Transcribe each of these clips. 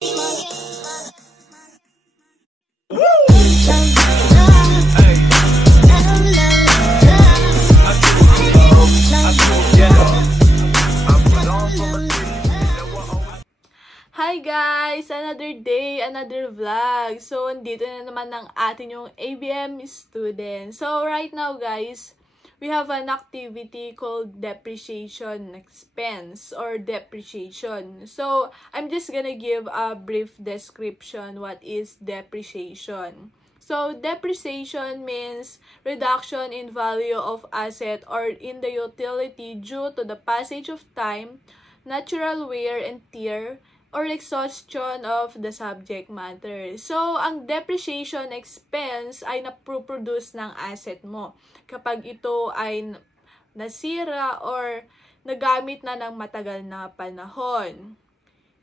Hi guys! Another day, another vlog. So, andito na naman ang atin yung ABM student. So, right now guys, we have an activity called depreciation expense or depreciation. So, I'm just gonna give a brief description what is depreciation. So, depreciation means reduction in value of asset or in the utility due to the passage of time, natural wear and tear, or exhaustion of the subject matter. So, ang depreciation expense ay naproproduce ng asset mo kapag ito ay nasira or nagamit na ng matagal na panahon.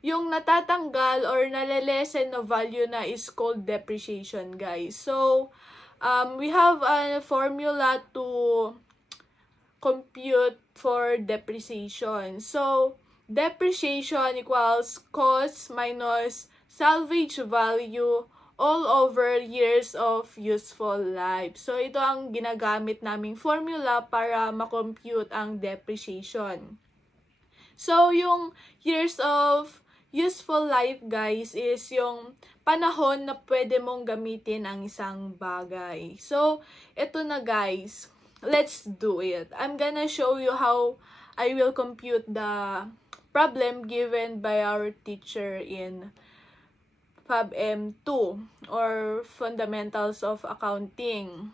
Yung natatanggal or nalelesen na value na is called depreciation, guys. So, we have a formula to compute for depreciation. So, depreciation equals cost minus salvage value all over years of useful life. So, ito ang ginagamit naming formula para makompute ang depreciation. So, yung years of useful life, guys, is yung panahon na pwede mong gamitin ang isang bagay. So, ito na, guys. Let's do it. I'm gonna show you how I will compute the problem given by our teacher in FABM 2 or Fundamentals of Accounting.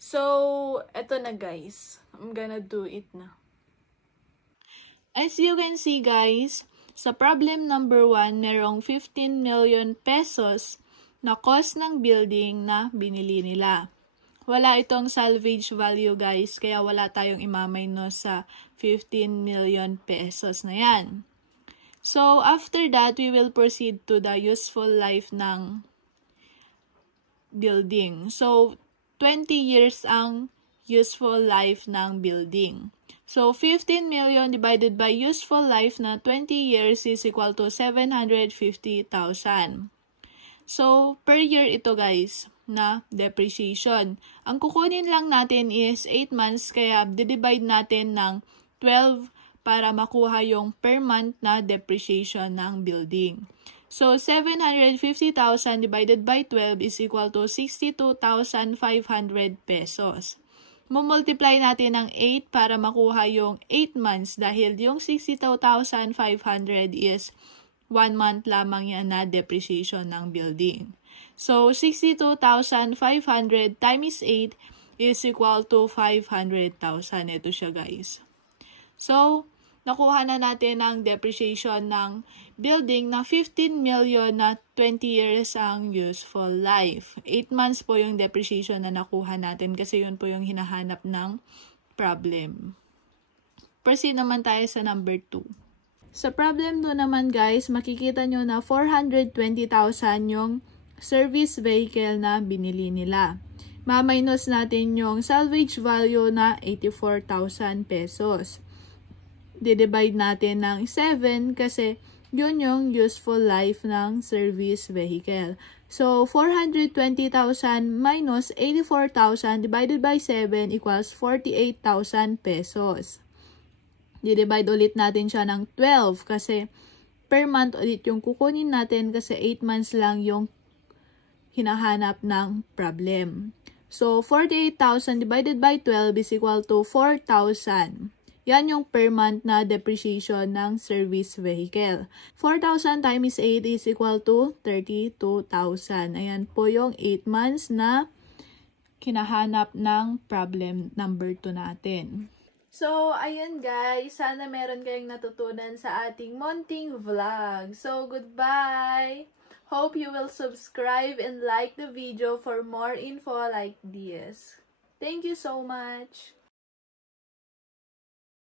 So, eto na guys. I'm gonna do it na. As you can see guys, sa problem number 1, merong 15 million pesos na cost ng building na binili nila. Wala itong salvage value guys, kaya wala tayong imaminus sa 15 million pesos na yan. So, after that, we will proceed to the useful life ng building. So, 20 years ang useful life ng building. So, 15 million divided by useful life na 20 years is equal to 750,000. So, per year ito guys na depreciation. Ang kukunin lang natin is 8 months, kaya divide natin ng 12 para makuha yung per month na depreciation ng building. So, 750,000 divided by 12 is equal to 62,500 pesos. Mumultiply natin ng 8 para makuha yung 8 months dahil yung 62,500 is 1 month lamang yan na depreciation ng building. So, 62,500 times 8 is equal to 500,000. Ito siya guys. So, nakuha na natin ang depreciation ng building na 15 million na 20 years ang useful life. 8 months po yung depreciation na nakuha natin kasi yun po yung hinahanap ng problem. Proceed naman tayo sa number 2. Sa problem 2 naman guys, makikita nyo na 420,000 yung service vehicle na binili nila. Ma-minus natin yung salvage value na 84,000 pesos. Di-divide natin ng 7 kasi yun yung useful life ng service vehicle. So, 420,000 minus 84,000 divided by 7 equals 48,000 pesos. Di-divide ulit natin siya ng 12 kasi per month ulit yung kukunin natin kasi 8 months lang yung hinahanap ng problem. So, 48,000 divided by 12 is equal to 4,000. Yan yung per month na depreciation ng service vehicle. 4,000 times 8 is equal to 32,000. Ayan po yung 8 months na kinahanap ng problem number 2 natin. So, ayan guys. Sana meron kayong natutunan sa ating munting vlog. So, goodbye! Hope you will subscribe and like the video for more info like this. Thank you so much!